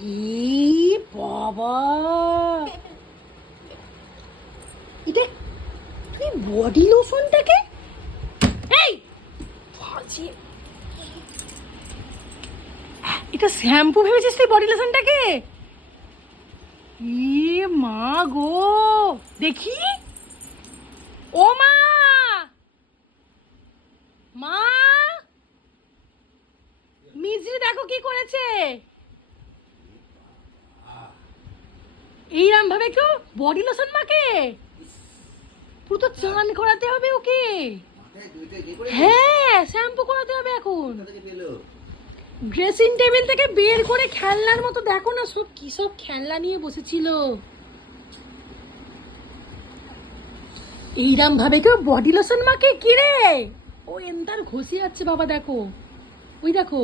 ই বাবা, এটা তুই বডি লোশনটাকে এই বাজে, এটা শ্যাম্পু ভেবেছিস তুই বডি লোশনটাকে? ই মা গো, দেখি। ও মা, মা, মিজরি দেখো কি করেছে। এইরকম ভাবে কেউ বডি লোশন মাকে? পুরো তো চান করাতে হবে ওকে। হ্যাঁ, শ্যাম্পু করাতে হবে এখন। ড্রেসিং টেবিল থেকে বের করে খেলনার মতো দেখো না, সব কি সব খেলনা নিয়ে বসেছিল। এইরকম ভাবে কেউ বডি লোশন মাকে? কি রে, ও এন্তার ঘষে যাচ্ছে বাবা, দেখো ওই দেখো।